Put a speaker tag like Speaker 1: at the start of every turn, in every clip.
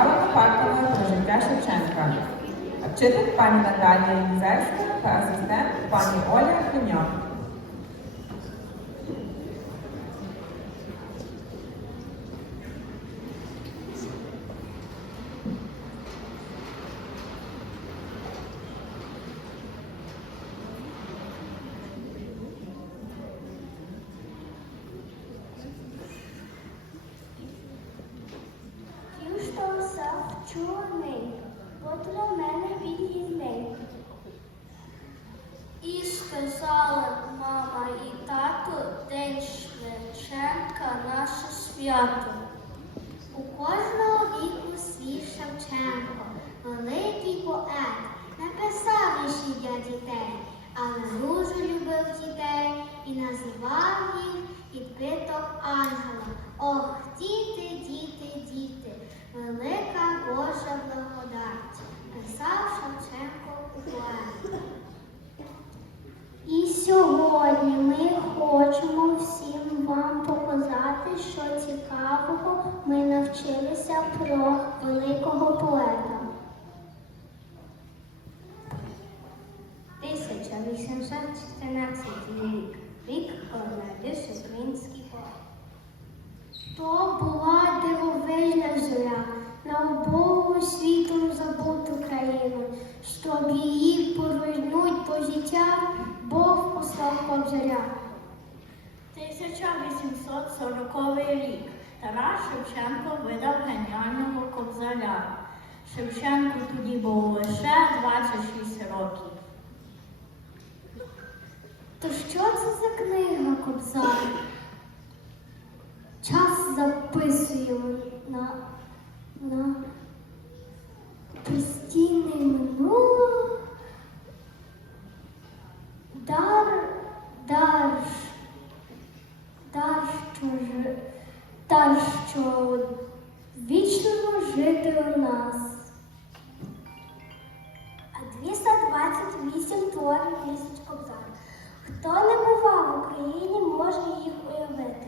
Speaker 1: зацікавлено фактами про життя Шевченка. Вчитель пані Наталія Лізерська та асистент пані Оля Хеньок.
Speaker 2: Ті, що от для мене він різненько. І сказали мама і тато, День Шевченка наше свято. У кожного віку свій Шевченко, великий поет, написав вірші для дітей, але дуже любив дітей і називав їх підпиток ангела. Ох, діти, діти, діти, велика Божа благодать, писав Шевченко у поет. І сьогодні ми хочемо всім вам показати, що цікавого ми про великого поета. 1814 рік. Рік, народився український поет. То була дивовижна зоря на обову світу забуту країну, щоб її повернуть до життя, Бог послав кобзаря.
Speaker 3: 1840 рік Тарас Шевченко видав геніального кобзаря. Шевченку тоді було лише 26 років.
Speaker 2: То що це за книга Кобзар? Час записуємо на, на постійне минуло. Дар, дар, дар, що, ж- дар, що вічно жити у нас. А 228 творів місяць Кобзар. Хто не бував в Україні, може їх уявити,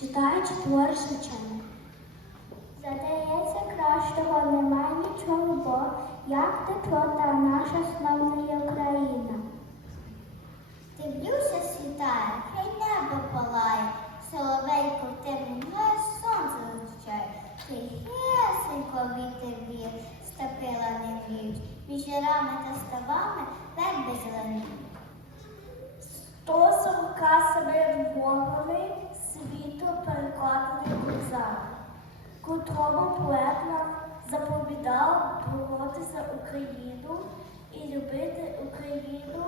Speaker 2: читаючи твори Шевченка. Задається, кращого немає нічого, бо як теплота наша славна Україна. Дивлюся, світає, хай небо палає, Тихесенько вітер віє, стапила не віють, між ярами та ставами верби зелені. Сто совка себе голови світу перекладений козак, котрому поет нам заповідав боротися Україну і любити Україну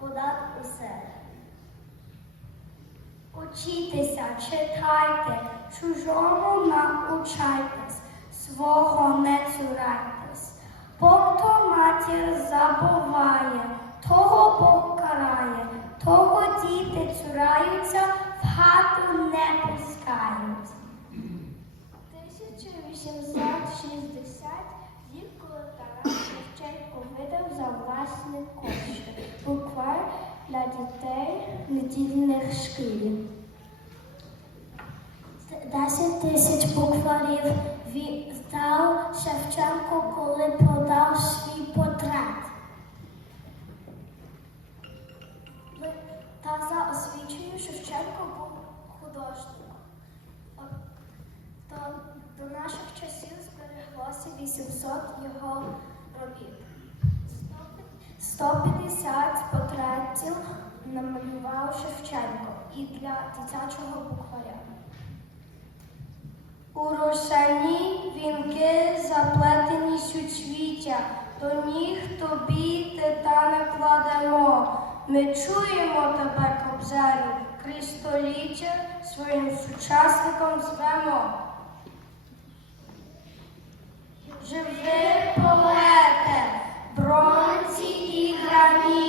Speaker 2: понад Учітеся, читайте, чужому научайтесь, свого не цурайтесь. Бог то матір забуває, того Бог карає, того діти цураються, в хату не пускають. 1860 рік, коли Тарас Шевченко видав за власні кошти буквар для дітей недільних шкіл. 10 тисяч букварів віддав Шевченко, коли продав свій портрет. Та за освіченням Шевченко був художником. До наших часів збереглося 800 його робіт. 150 портретів намалював Шевченко і для дитячого букваря. У рошані вінки заплетені сючвіття, до ніг тобі не кладемо. Ми чуємо тебе, кобзарю, крізь своїм сучасником звемо. Живи, полете, бронці і грані.